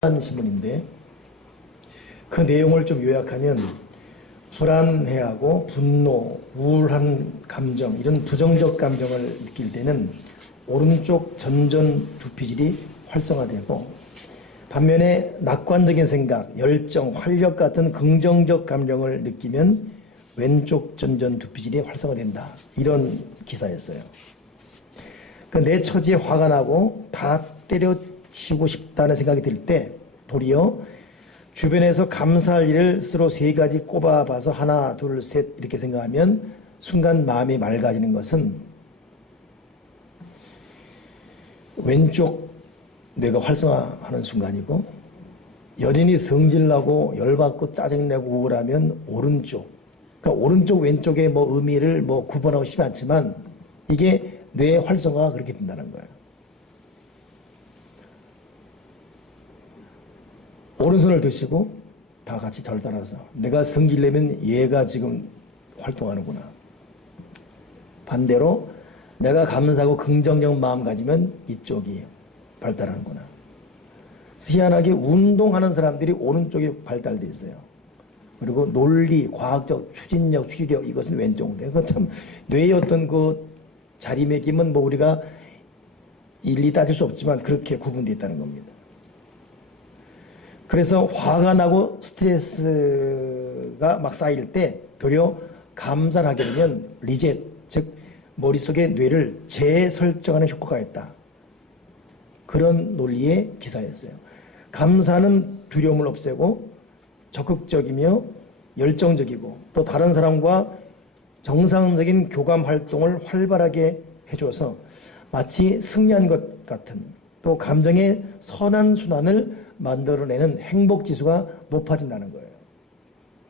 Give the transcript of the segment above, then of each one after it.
신문인데 그 내용을 좀 요약하면 불안해하고 분노, 우울한 감정, 이런 부정적 감정을 느낄 때는 오른쪽 전전 두피질이 활성화되고, 반면에 낙관적인 생각, 열정, 활력 같은 긍정적 감정을 느끼면 왼쪽 전전 두피질이 활성화된다. 이런 기사였어요. 내 처지에 화가 나고 다 때려치우고 싶다는 생각이 들 때 도리어 주변에서 감사할 일을 스스로 3가지 꼽아봐서 하나, 둘, 셋 이렇게 생각하면 순간 마음이 맑아지는 것은 왼쪽 뇌가 활성화하는 순간이고, 여린이 성질나고 열받고 짜증내고 우울하면 오른쪽, 그러니까 오른쪽 왼쪽의 의미를 구분하고 싶지 않지만 이게 뇌의 활성화가 그렇게 된다는 거예요. 오른손을 드시고 다 같이 절 따라서 내가 성질내면 얘가 지금 활동하는구나. 반대로 내가 감사하고 긍정적 마음 가지면 이쪽이 발달하는구나. 희한하게 운동하는 사람들이 오른쪽이 발달돼 있어요. 그리고 논리, 과학적, 추진력, 추리력, 이것은 왼쪽인데, 그거 참 뇌의 어떤 그 자리매김은 우리가 일일이 따질 수 없지만 그렇게 구분되어 있다는 겁니다. 그래서 화가 나고 스트레스가 막 쌓일 때 도리어 감사를 하게 되면 리셋, 즉 머릿속의 뇌를 재설정하는 효과가 있다. 그런 논리의 기사였어요. 감사는 두려움을 없애고 적극적이며 열정적이고 또 다른 사람과 정상적인 교감 활동을 활발하게 해줘서 마치 승리한 것 같은, 또 감정의 선한 순환을 만들어내는 행복지수가 높아진다는 거예요.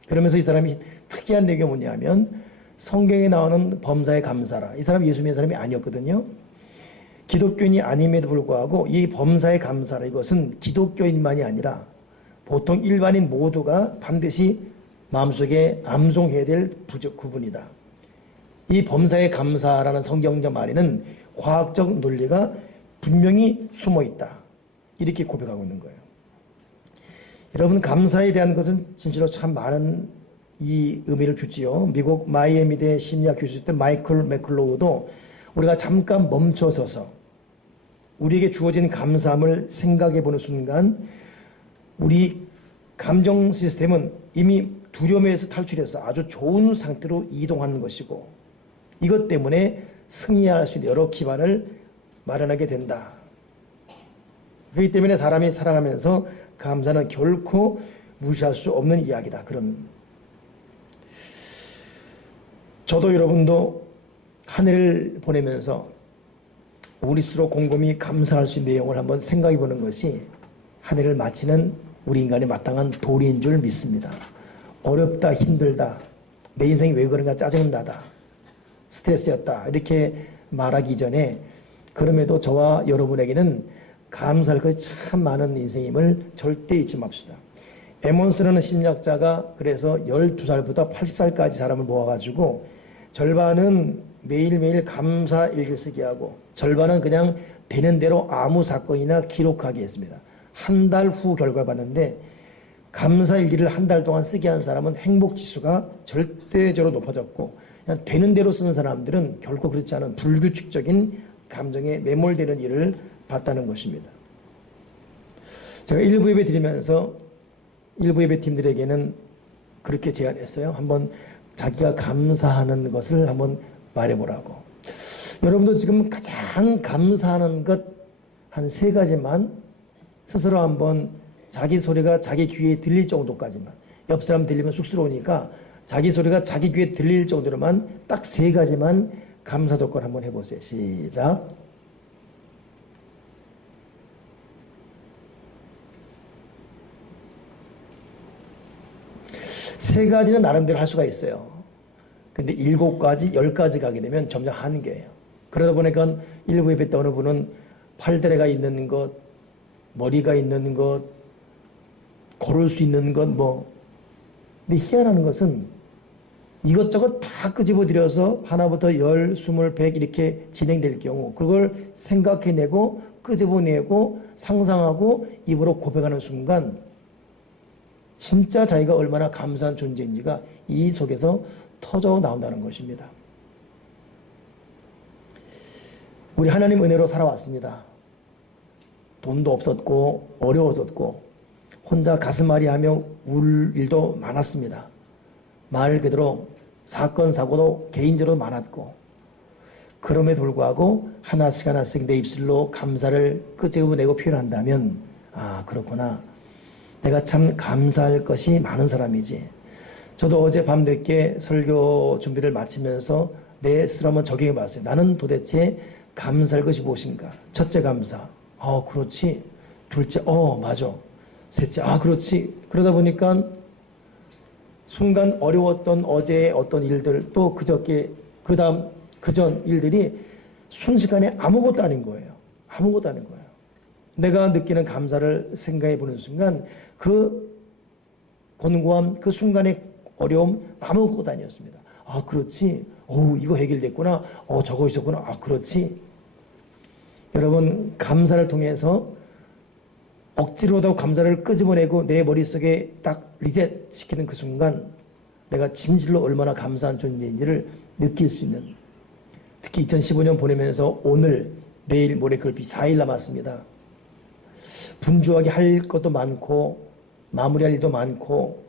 그러면서 이 사람이 특이한 내용이 뭐냐면, 성경에 나오는 범사에 감사라. 이 사람이 예수 믿는 사람이 아니었거든요. 기독교인이 아님에도 불구하고 이 범사에 감사라, 이것은 기독교인만이 아니라 보통 일반인 모두가 반드시 마음속에 암송해야 될 구분이다. 이 범사에 감사라는 성경적 말에는 과학적 논리가 분명히 숨어 있다. 이렇게 고백하고 있는 거예요. 여러분, 감사에 대한 것은 진짜로 참 많은 이 의미를 주지요. 미국 마이애미대 심리학 교수였던 마이클 맥클로우도 우리가 잠깐 멈춰서서 우리에게 주어진 감사함을 생각해 보는 순간 우리 감정 시스템은 이미 두려움에서 탈출해서 아주 좋은 상태로 이동하는 것이고, 이것 때문에 승리할 수 있는 여러 기반을 마련하게 된다. 그렇기 때문에 사람이 살아가면서 감사는 결코 무시할 수 없는 이야기다. 그런, 저도 여러분도 한 해를 보내면서 우리 스스로 곰곰이 감사할 수 있는 내용을 한번 생각해 보는 것이 한 해를 마치는 우리 인간의 마땅한 도리인 줄 믿습니다. 어렵다, 힘들다, 내 인생이 왜 그런가 짜증나다, 스트레스였다, 이렇게 말하기 전에 그럼에도 저와 여러분에게는 감사할 것이 참 많은 인생임을 절대 잊지 맙시다. 에몬스라는 심리학자가 그래서 12살부터 80살까지 사람을 모아가지고 절반은 매일매일 감사 일기를 쓰게 하고 절반은 그냥 되는 대로 아무 사건이나 기록하게 했습니다. 한 달 후 결과를 봤는데 감사 일기를 한 달 동안 쓰게 한 사람은 행복지수가 절대적으로 높아졌고, 그냥 되는 대로 쓰는 사람들은 결코 그렇지 않은 불규칙적인 감정에 매몰되는 일을 봤다는 것입니다. 제가 일부 예배 드리면서 일부 예배 팀들에게는 그렇게 제안했어요. 한번 자기가 감사하는 것을 한번 말해보라고. 여러분도 지금 가장 감사하는 것 한 3가지만 스스로 한번 자기 소리가 자기 귀에 들릴 정도까지만, 옆 사람 들리면 쑥스러우니까 자기 소리가 자기 귀에 들릴 정도로만 딱 3가지만 감사 조건 한번 해보세요. 시작. 세 가지는 나름대로 할 수가 있어요. 근데 7가지, 10가지 가게 되면 점점 한계예요. 그러다 보니까 일부 예배 때 어느 분은 팔다리가 있는 것, 머리가 있는 것, 걸을 수 있는 것, 근데 희한한 것은 이것저것 다 끄집어들여서 하나부터 10, 20, 100 이렇게 진행될 경우 그걸 생각해내고 끄집어내고 상상하고 입으로 고백하는 순간 진짜 자기가 얼마나 감사한 존재인지가 이 속에서 터져 나온다는 것입니다. 우리 하나님 은혜로 살아왔습니다. 돈도 없었고 어려웠었고 혼자 가슴앓이하며 울 일도 많았습니다. 말 그대로 사건 사고도 개인적으로 많았고 그럼에도 불구하고 하나씩 하나씩 내 입술로 감사를 끄집어내고 표현한다면 아 그렇구나. 내가 참 감사할 것이 많은 사람이지. 저도 어제 밤늦게 설교 준비를 마치면서 내 스스로 한번 적용해 봤어요. 나는 도대체 감사할 것이 무엇인가? 첫째 감사. 그렇지. 둘째, 맞아. 셋째, 그렇지. 그러다 보니까 순간 어려웠던 어제의 어떤 일들 또 그저께 그다음 그전 일들이 순식간에 아무것도 아닌 거예요. 아무것도 아닌 거예요. 내가 느끼는 감사를 생각해 보는 순간 그 곤고함, 그 순간의 어려움 아무것도 아니었습니다. 그렇지. 이거 해결됐구나. 저거 있었구나. 그렇지. 여러분 감사를 통해서 억지로도 감사를 끄집어내고 내 머릿속에 딱 리셋시키는 그 순간 내가 진실로 얼마나 감사한 존재인지를 느낄 수 있는 특히 2015년 보내면서 오늘, 내일, 모레 글비 4일 남았습니다. 분주하게 할 것도 많고 마무리할 일도 많고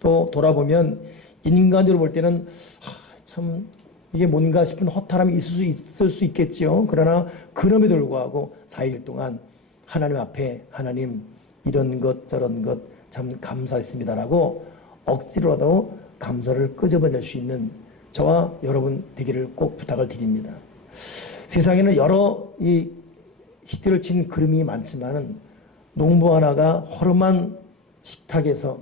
또 돌아보면 인간적으로 볼 때는 참 이게 뭔가 싶은 허탈함이 있을 수 있겠지요. 그러나 그럼에도 불구하고 4일 동안 하나님 앞에 하나님 이런 것 저런 것 참 감사했습니다라고 억지로라도 감사를 끄집어낼 수 있는 저와 여러분 되기를 꼭 부탁을 드립니다. 세상에는 여러 이 히트를 친 그림이 많지만은 농부 하나가 허름한 식탁에서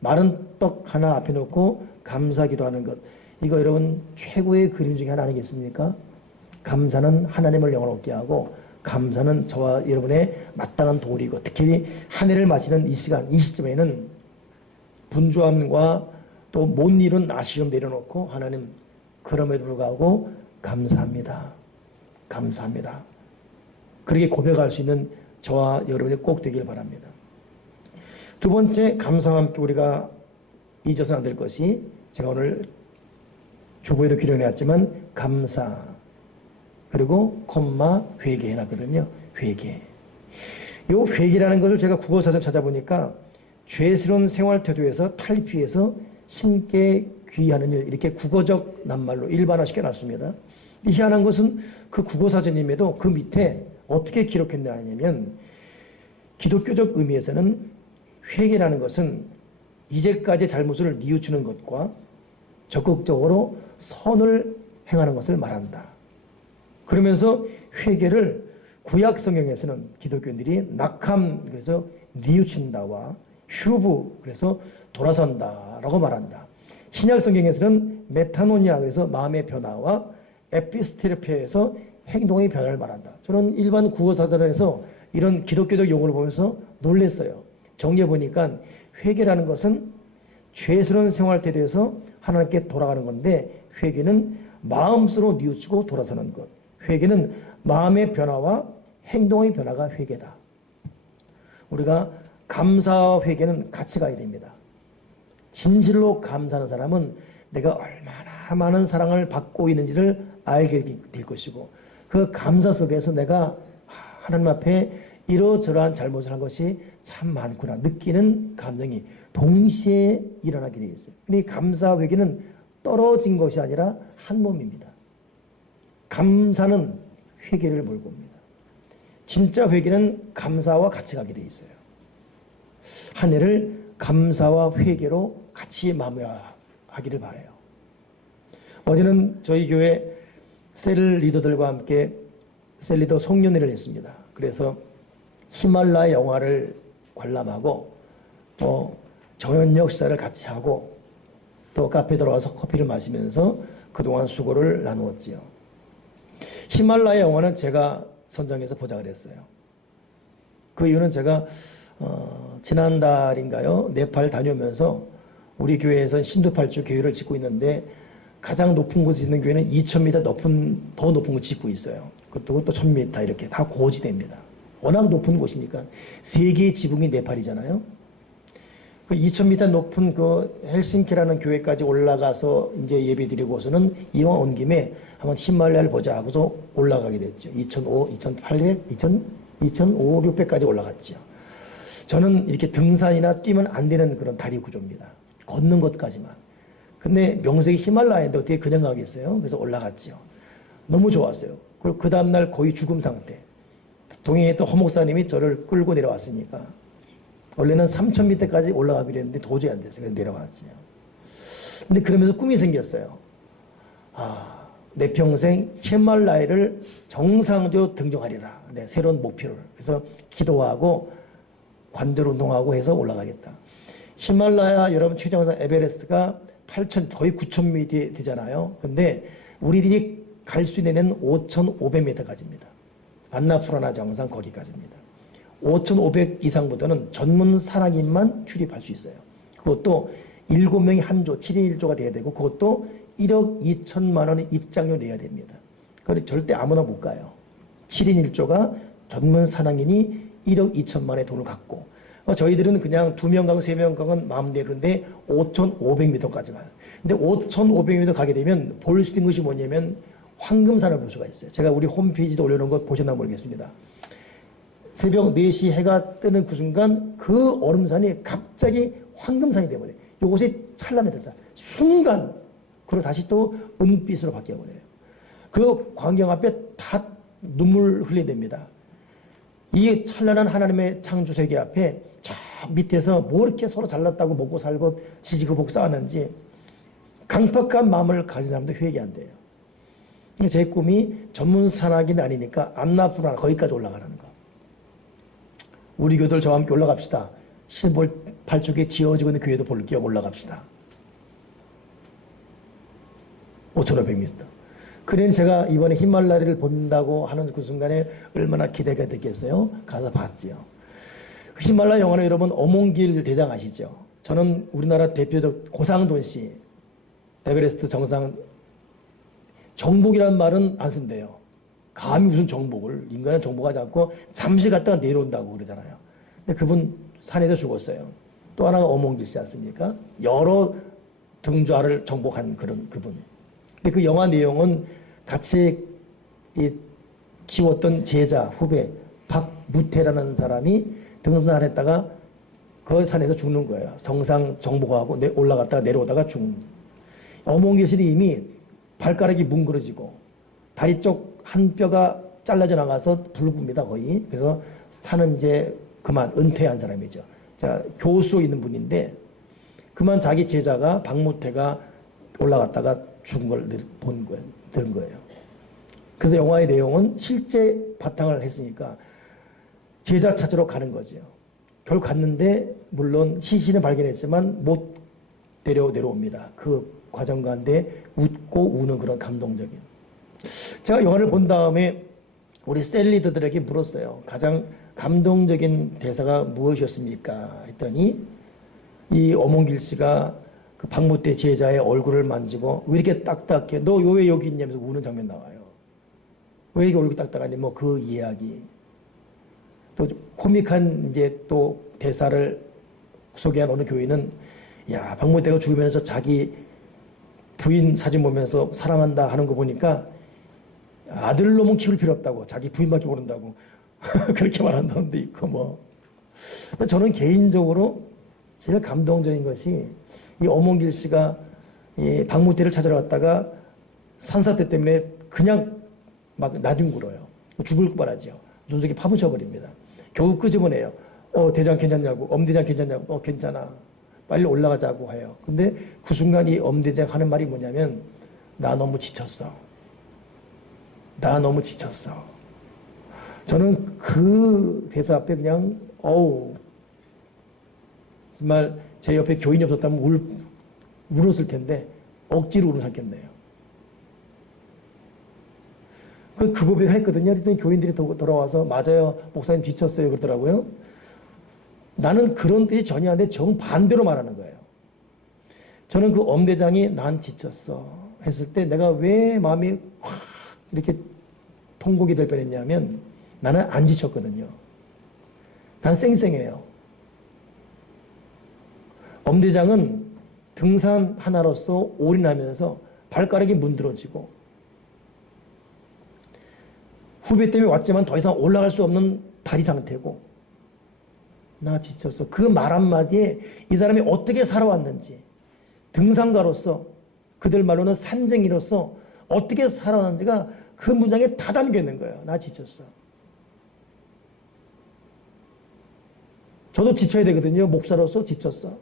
마른 떡 하나 앞에 놓고 감사하기도 하는 것. 이거 여러분 최고의 그림 중에 하나 아니겠습니까? 감사는 하나님을 영원롭게 하고 감사는 저와 여러분의 마땅한 도리고 특히 한 해를 마치는 이 시간, 이 시점에는 분주함과 또 못 이룬 아쉬움 내려놓고 하나님 그럼에도 불구하고 감사합니다. 감사합니다. 그렇게 고백할 수 있는 저와 여러분이 꼭 되길 바랍니다. 두 번째 감사와 함께 우리가 잊어서는 안 될 것이 제가 오늘 주보에도 기록해놨지만 감사 그리고 콤마 회개 해놨거든요. 회개. 이 회개라는 것을 제가 국어사전 찾아보니까 죄스러운 생활 태도에서 탈피해서 신께 귀하는 일 이렇게 국어적 낱말로 일반화시켜 놨습니다. 희한한 것은 그 국어사전임에도 그 밑에 어떻게 기록했냐 하면 기독교적 의미에서는 회개라는 것은 이제까지 잘못을 뉘우치는 것과 적극적으로 선을 행하는 것을 말한다. 그러면서 회개를 구약 성경에서는 기독교인들이 낙함 그래서 뉘우친다와 휴브 그래서 돌아선다라고 말한다. 신약 성경에서는 메타노니아 그래서 마음의 변화와 에피스테르페에서 행동의 변화를 말한다. 저는 일반 국어사전에서 이런 기독교적 용어를 보면서 놀랐어요. 정리해 보니까 회개라는 것은 죄스러운 생활 태도에서 하나님께 돌아가는 건데 회개는 마음으로 뉘우치고 돌아서는 것. 회개는 마음의 변화와 행동의 변화가 회개다. 우리가 감사와 회개는 같이 가야 됩니다. 진실로 감사하는 사람은 내가 얼마나 많은 사랑을 받고 있는지를 알게 될 것이고 그 감사 속에서 내가 하나님 앞에 이러저러한 잘못을 한 것이 참 많구나 느끼는 감정이 동시에 일어나게 되어 있어요. 그러니 감사 회개는 떨어진 것이 아니라 한 몸입니다. 감사는 회개를 몰고 옵니다. 진짜 회개는 감사와 같이 가게 되어 있어요. 한 해를 감사와 회개로 같이 마무리하기를 바라요. 어제는 저희 교회 셀 리더들과 함께 셀 리더 송년회를 했습니다. 그래서 히말라야 영화를 관람하고 또 저녁 식사를 같이 하고 또 카페에 들어가서 커피를 마시면서 그동안 수고를 나누었지요. 히말라야 영화는 제가 선정해서 보자 그랬어요. 그 이유는 제가 지난달인가요? 네팔 다녀오면서 우리 교회에서 신두팔주 교회를 짓고 있는데 가장 높은 곳에 있는 교회는 2000m 더 높은 거 짓고 있어요. 그것도 1000m 이렇게 다 고지대입니다. 워낙 높은 곳이니까. 세계의 지붕이 네팔이잖아요. 그 2000m 높은 그 헬싱키라는 교회까지 올라가서 이제 예배드리고서는 이왕 온 김에 한번 히말라야를 보자 하고서 올라가게 됐죠. 2005, 2800, 2005, 600까지 올라갔죠. 저는 이렇게 등산이나 뛰면 안 되는 그런 다리 구조입니다. 걷는 것까지만. 근데 명색이 히말라야인데 어떻게 그냥 가겠어요? 그래서 올라갔죠. 너무 좋았어요. 그리고 그 다음날 거의 죽음 상태. 동행에 또 허목사님이 저를 끌고 내려왔으니까. 원래는 3000m까지 올라가기로 했는데 도저히 안 됐어요. 그래서 내려왔어요. 근데 그러면서 꿈이 생겼어요. 내 평생 히말라야를 정상적으로 등정하리라. 네, 새로운 목표를. 그래서 기도하고 관절 운동하고 해서 올라가겠다. 히말라야 여러분 최정상 에베레스트가 8,000 거의 9,000m 되잖아요. 근데 우리들이 갈 수 있는 데는 5,500m까지입니다. 안나푸라나 정상 거기까지입니다. 5,500 이상부터는 전문 산악인만 출입할 수 있어요. 그것도 7명이 한 조, 7인 1조가 돼야 되고 그것도 1억 2천만 원의 입장료 내야 됩니다. 그걸 절대 아무나 못 가요. 7인 1조가 전문 산악인이 1억 2천만 원의 돈을 갖고 저희들은 그냥 2명 가고 3명 가면 마음대로인데 5,500m까지 가요. 근데 5,500m 가게 되면 볼 수 있는 것이 뭐냐면 황금산을 볼 수가 있어요. 제가 우리 홈페이지도 올려놓은 거 보셨나 모르겠습니다. 새벽 4시 해가 뜨는 그 순간 그 얼음산이 갑자기 황금산이 되어버려요. 이곳이 찬란해졌어요. 순간 그리고 다시 또 은빛으로 바뀌어버려요. 그 광경 앞에 다 눈물 흘리게 됩니다. 이 찬란한 하나님의 창조 세계 앞에 저 밑에서 뭐 이렇게 서로 잘났다고 먹고 살고 지지고복 싸웠는지 강팍한 마음을 가진 사람도 회개 안 돼요. 제 꿈이 전문 산악인 아니니까 안나푸라 거기까지 올라가라는 거. 우리 교들 저와 함께 올라갑시다. 신볼 8쪽에 지어지고 있는 교회도 볼 겸 올라갑시다. 5,500m. 그래서 제가 이번에 히말라야를 본다고 하는 그 순간에 얼마나 기대가 됐겠어요? 가서 봤지요. 그 히말라야 영화는 여러분 어몽길 대장 아시죠? 저는 우리나라 대표적 고상돈 씨 에베레스트 정상 정복이라는 말은 안 쓴대요. 감히 무슨 정복을 인간은 정복하지 않고 잠시 갔다가 내려온다고 그러잖아요. 근데 그분 산에서 죽었어요. 또 하나가 어몽길 씨 않습니까? 여러 등좌를 정복한 그런 그분. 근데 그 영화 내용은 같이 키웠던 제자 후배 박무태라는 사람이 등산을 했다가 그 산에서 죽는 거예요. 정상 정복하고 올라갔다가 내려오다가 죽는. 어몽길 씨는 이미 발가락이 뭉그러지고 다리 쪽 한 뼈가 잘라져 나가서 불굽니다 거의. 그래서 산은 이제 그만 은퇴한 사람이죠. 자, 교수로 있는 분인데 그만 자기 제자가 박무태가 올라갔다가 죽은 걸 들은 거예요. 그래서 영화의 내용은 실제 바탕을 했으니까 제자 찾으러 가는 거죠. 결국 갔는데 물론 시신을 발견했지만 못 내려옵니다. 그 과정 가운데 웃고 우는 그런 감동적인. 제가 영화를 본 다음에 우리 셀리더들에게 물었어요. 가장 감동적인 대사가 무엇이었습니까? 했더니 이 어몽길 씨가 그 박무태 제자의 얼굴을 만지고 왜 이렇게 딱딱해? 너 왜 여기 있냐면서 우는 장면 나와요. 왜 이렇게 얼굴이 딱딱하니? 뭐 그 이야기. 또 코믹한 이제 또 대사를 소개한 어느 교인은 야 박무태가 죽으면서 자기 부인 사진 보면서 사랑한다 하는 거 보니까 아들 놈은 키울 필요 없다고 자기 부인밖에 모른다고 그렇게 말한다는 사람도 있고 뭐 저는 개인적으로 제일 감동적인 것이 이 어몽길 씨가 이 박무태를 찾으러 갔다가 산사태 때문에 그냥 막 나뒹굴어요. 죽을 뻔하죠. 눈속에 파묻혀버립니다. 겨우 끄집어내요. 대장 괜찮냐고, 엄대장 괜찮냐고, 괜찮아. 빨리 올라가자고 해요. 근데 그 순간 이 엄대장 하는 말이 뭐냐면 나 너무 지쳤어. 나 너무 지쳤어. 저는 그 대사 앞에 그냥 정말 제 옆에 교인이 없었다면 울었을 텐데 억지로 울어 삼켰네요. 그 고백을 했거든요. 그랬더니 교인들이 돌아와서 맞아요. 목사님 지쳤어요. 그러더라고요. 나는 그런 뜻이 전혀 안 돼. 정반대로 말하는 거예요. 저는 그 엄대장이 난 지쳤어 했을 때 내가 왜 마음이 확 이렇게 통곡이 될 뻔했냐면 나는 안 지쳤거든요. 난 쌩쌩해요. 엄대장은 등산 하나로서 올인하면서 발가락이 문드러지고 후배 때문에 왔지만 더 이상 올라갈 수 없는 다리 상태고 나 지쳤어. 그 말 한마디에 이 사람이 어떻게 살아왔는지 등산가로서 그들 말로는 산쟁이로서 어떻게 살아왔는지가 그 문장에 다 담겨 있는 거예요. 나 지쳤어. 저도 지쳐야 되거든요. 목사로서 지쳤어.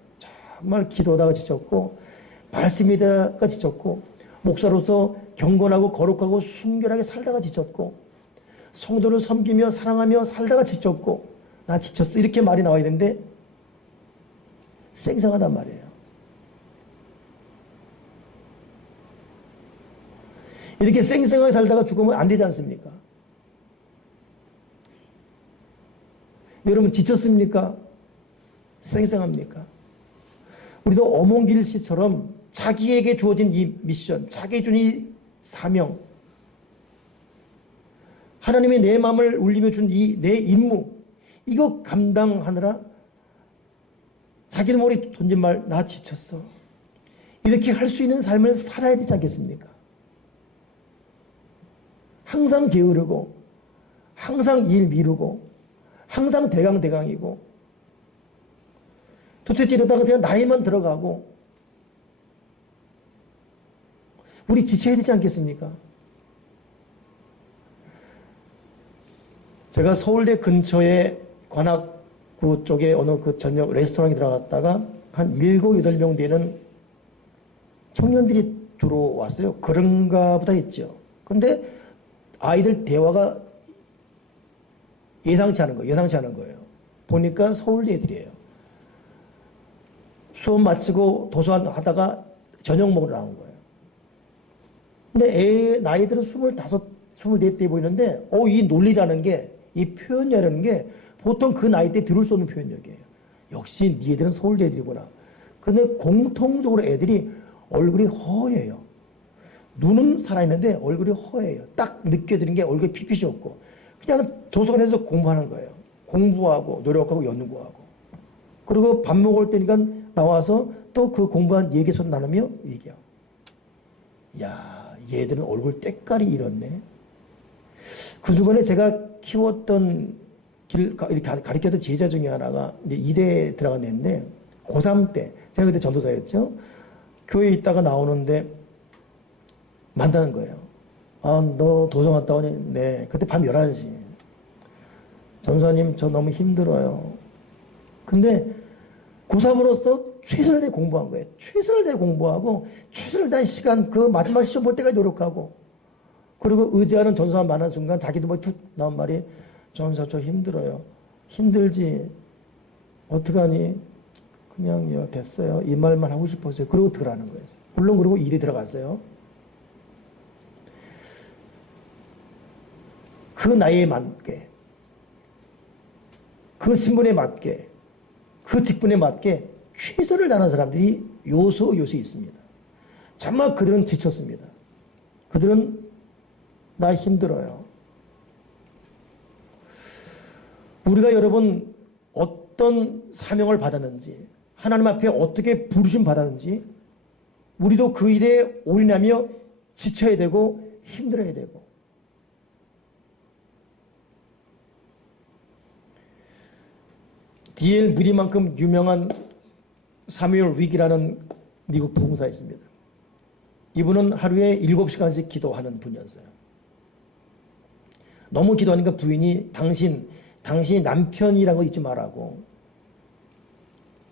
정말 기도하다가 지쳤고 말씀이다가 지쳤고 목사로서 경건하고 거룩하고 순결하게 살다가 지쳤고 성도를 섬기며 사랑하며 살다가 지쳤고 나 지쳤어. 이렇게 말이 나와야 되는데 쌩쌩하단 말이에요. 이렇게 쌩쌩하게 살다가 죽으면 안 되지 않습니까? 여러분 지쳤습니까? 쌩쌩합니까? 우리도 어몽길 씨처럼 자기에게 주어진 이 미션, 자기에게 준 이 사명, 하나님이 내 마음을 울리며 준 이 내 임무, 이거 감당하느라 자기는 머리 던진 말, 나 지쳤어. 이렇게 할 수 있는 삶을 살아야 되지 않겠습니까? 항상 게으르고 항상 일 미루고 항상 대강대강이고 도대체 이러다가 그냥 나이만 들어가고 우리 지쳐야 되지 않겠습니까? 제가 서울대 근처에 관악구 쪽에 어느 그 저녁 레스토랑에 들어갔다가 한 7, 8명 되는 청년들이 들어왔어요. 그런가 보다 했죠. 근데 아이들 대화가 예상치 않은 거예요. 보니까 서울대 애들이에요. 수업 마치고 도서관 하다가 저녁 먹으러 나온 거예요. 근데 나이들은 25, 24대 보이는데, 이 논리라는 게, 이 표현이라는 게 보통 그 나이 때 들을 수 없는 표현력이에요. 역시 네 애들은 서울대 애들이구나. 근데 공통적으로 애들이 얼굴이 허해요. 눈은 살아있는데 얼굴이 허해요. 딱 느껴지는 게 얼굴에 핏빛이 없고 그냥 도서관에서 공부하는 거예요. 공부하고 노력하고 연구하고 그리고 밥 먹을 때니까 나와서 또 그 공부한 얘기 손 나누며 얘기하고 야 얘들은 얼굴 때깔이 이렇네. 그 중간에 제가 키웠던 이렇게 가르쳤던 제자 중에 하나가 이제 이대에 들어간 애인데 고3 때 제가 그때 전도사였죠. 교회에 있다가 나오는데 만나는 거예요. 너 도성 갔다 오니? 네. 그때 밤 11시. 전사님, 저 너무 힘들어요. 근데 고3으로서 최선을 다해 공부한 거예요. 최선을 다해 공부하고, 최선을 다해 시간, 그 마지막 시험 볼 때까지 노력하고, 그리고 의지하는 전사가 만난 순간 자기도 뭐 툭 나온 말이, 전사, 저 힘들어요. 힘들지. 어떡하니? 그냥요, 됐어요. 이 말만 하고 싶었어요. 그러고 들어가는 거예요. 물론 그리고 일이 들어갔어요. 그 나이에 맞게, 그 신분에 맞게, 그 직분에 맞게 최선을 다하는 사람들이 요소 있습니다. 정말 그들은 지쳤습니다. 그들은 나 힘들어요. 우리가 여러분 어떤 사명을 받았는지 하나님 앞에 어떻게 부르심 받았는지 우리도 그 일에 올인하며 지쳐야 되고 힘들어야 되고 D.L. 무디만큼 유명한 사무엘 윅이라는 미국 부흥사가 있습니다. 이분은 하루에 7시간씩 기도하는 분이었어요. 너무 기도하니까 부인이 당신이 남편이라는 거 잊지 말라고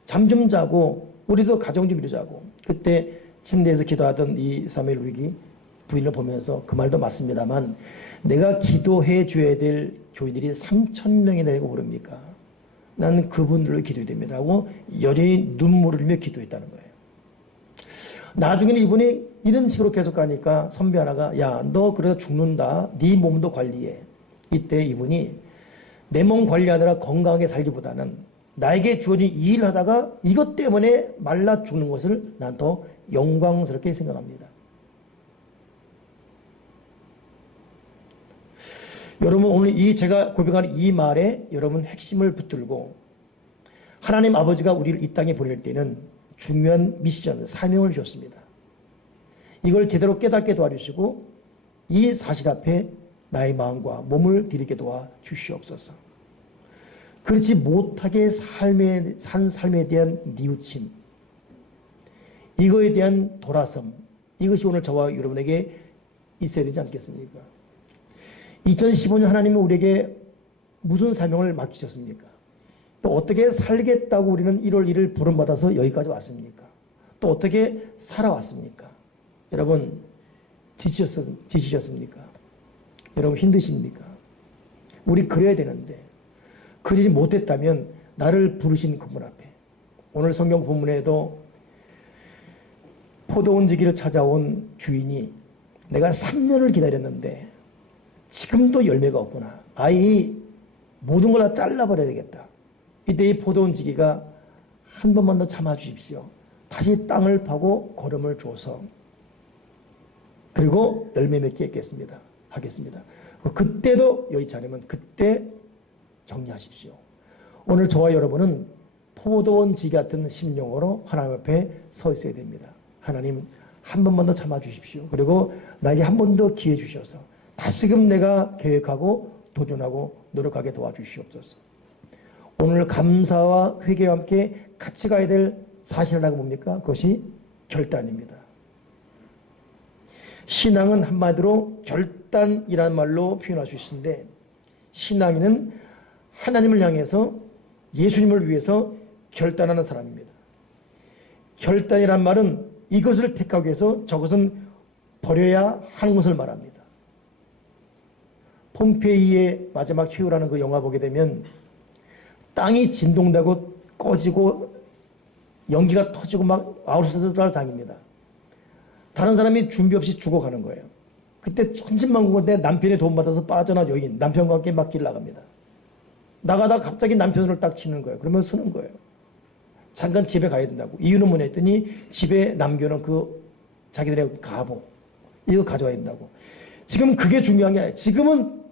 잠 좀 자고 우리도 가정 좀 이루자고. 그때 침대에서 기도하던 이 사무엘 윅이 부인을 보면서 그 말도 맞습니다만 내가 기도해 줘야 될 교인들이 3,000명이나 되고 모릅니까? 나는 그분들로 기도해야 됩니다 하고 여전히 눈물을 흘리며 기도했다는 거예요. 나중에는 이분이 이런 식으로 계속 가니까 선배 하나가 야, 너 그래서 죽는다. 네 몸도 관리해. 이때 이분이 내 몸 관리하느라 건강하게 살기보다는 나에게 주어진 이 일을 하다가 이것 때문에 말라 죽는 것을 난 더 영광스럽게 생각합니다. 여러분 오늘 제가 고백하는 이 말에 여러분 핵심을 붙들고 하나님 아버지가 우리를 이 땅에 보낼 때는 중요한 미션, 사명을 주셨습니다. 이걸 제대로 깨닫게 도와주시고 이 사실 앞에 나의 마음과 몸을 드리게 도와 주시옵소서. 그렇지 못하게 산 삶에 대한 뉘우침, 이거에 대한 돌아섬, 이것이 오늘 저와 여러분에게 있어야 되지 않겠습니까? 2015년 하나님은 우리에게 무슨 사명을 맡기셨습니까? 또 어떻게 살겠다고 우리는 1월 1일 부름받아서 여기까지 왔습니까? 또 어떻게 살아왔습니까? 여러분 지치셨습니까? 여러분 힘드십니까? 우리 그래야 되는데 그러지 못했다면 나를 부르신 그분 앞에, 오늘 성경 본문에도 포도원 지기를 찾아온 주인이 내가 3년을 기다렸는데 지금도 열매가 없구나. 이 모든 걸 다 잘라버려야 되겠다. 이때 이 포도원 지기가 한 번만 더 참아주십시오. 다시 땅을 파고 거름을 줘서 그리고 열매 맺게 하겠습니다. 그때도 여의치 않으면 그때 정리하십시오. 오늘 저와 여러분은 포도원 지기 같은 심령으로 하나님 앞에 서 있어야 됩니다. 하나님 한 번만 더 참아주십시오. 그리고 나에게 한 번 더 기회 주셔서 다시금 내가 계획하고 도전하고 노력하게 도와주시옵소서. 오늘 감사와 회개와 함께 같이 가야 될 사실이라고 뭡니까? 그것이 결단입니다. 신앙은 한마디로 결단이라는 말로 표현할 수 있는데, 신앙인은 하나님을 향해서 예수님을 위해서 결단하는 사람입니다. 결단이란 말은 이것을 택하기 위해서 저것은 버려야 하는 것을 말합니다. 폼페이의 마지막 최후라는 그 영화 보게 되면 땅이 진동되고 꺼지고 연기가 터지고 막 아우르스달 장입니다. 다른 사람이 준비 없이 죽어가는 거예요. 그때 천신만고인데 남편의 도움받아서 빠져나온 여인, 남편과 함께 막 길 나갑니다. 나가다가 갑자기 남편을 딱 치는 거예요. 그러면 쓰는 거예요. 잠깐 집에 가야 된다고. 이유는 뭐냐 했더니 집에 남겨놓은 그 자기들의 가보, 이거 가져와야 된다고. 지금 그게 중요한 게 아니에요. 지금은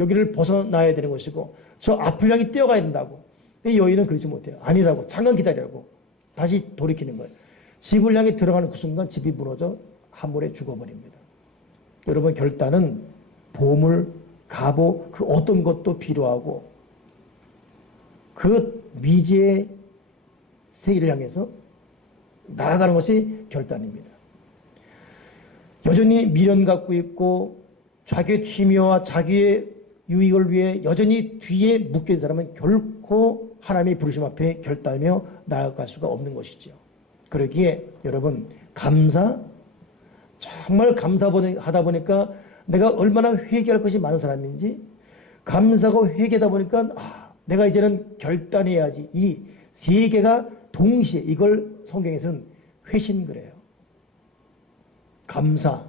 여기를 벗어나야 되는 것이고 저 앞을 향해 뛰어가야 된다고. 이 여인은 그러지 못해요. 아니라고. 잠깐 기다리라고. 다시 돌이키는 거예요. 집을 향해 들어가는 그 순간 집이 무너져 한 번에 죽어버립니다. 여러분, 결단은 보물, 가보, 그 어떤 것도 필요하고 그 미지의 세계를 향해서 나아가는 것이 결단입니다. 여전히 미련 갖고 있고 자기의 취미와 자기의 유익을 위해 여전히 뒤에 묶여 있는 사람은 결코 하나님의 부르심 앞에 결단하며 나아갈 수가 없는 것이죠. 그러기에 여러분, 정말 감사하다 보니까 내가 얼마나 회개할 것이 많은 사람인지, 감사하고 회개하다 보니까 내가 이제는 결단해야지. 이 세 개가 동시에, 이걸 성경에서는 회심 그래요. 감사,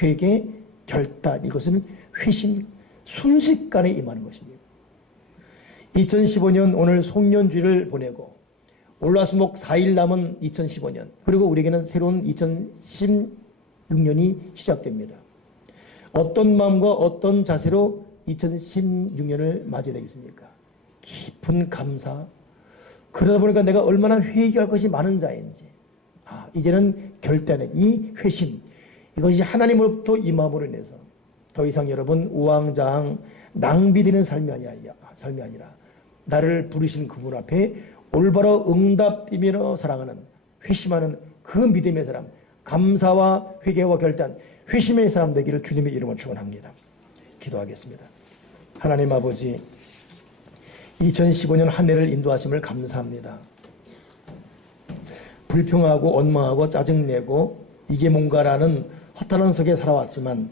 회개, 결단, 이것은 회심, 순식간에 임하는 것입니다. 2015년 오늘 송년주를 보내고 올라수목 4일 남은 2015년, 그리고 우리에게는 새로운 2016년이 시작됩니다. 어떤 마음과 어떤 자세로 2016년을 맞이해야 되겠습니까? 깊은 감사. 그러다 보니까 내가 얼마나 회개할 것이 많은 자인지, 이제는 결단의 이 회심, 이것이 하나님으로부터 이 마음으로 인해서 더 이상 여러분 우왕좌왕 낭비되는 삶이 아니라 나를 부르신 그분 앞에 올바로 응답되며 살아가는, 회심하는 그 믿음의 사람, 감사와 회개와 결단, 회심의 사람 되기를 주님의 이름으로 축원합니다. 기도하겠습니다. 하나님 아버지, 2015년 한 해를 인도하심을 감사합니다. 불평하고 원망하고 짜증내고 이게 뭔가라는 허탈한 속에 살아왔지만,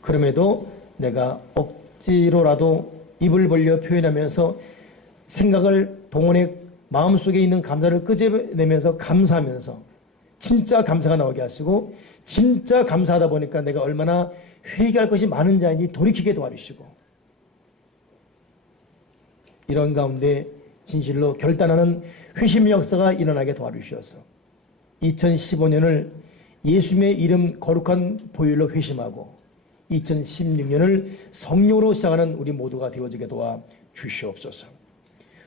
그럼에도 내가 억지로라도 입을 벌려 표현하면서 생각을 동원해 마음속에 있는 감사를 끄집어내면서 감사하면서 진짜 감사가 나오게 하시고, 진짜 감사하다 보니까 내가 얼마나 회개할 것이 많은 자인지 돌이키게 도와주시고, 이런 가운데 진실로 결단하는 회심의 역사가 일어나게 도와주셔서 2015년을 예수님의 이름 거룩한 보혈로 회심하고 2016년을 성령으로 시작하는 우리 모두가 되어지게 도와 주시옵소서.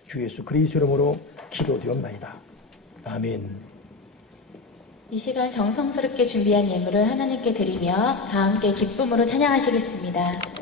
주 예수 그리스도 이름으로 기도드리옵나이다. 아멘. 이 시간 정성스럽게 준비한 예물을 하나님께 드리며 다 함께 기쁨으로 찬양하시겠습니다.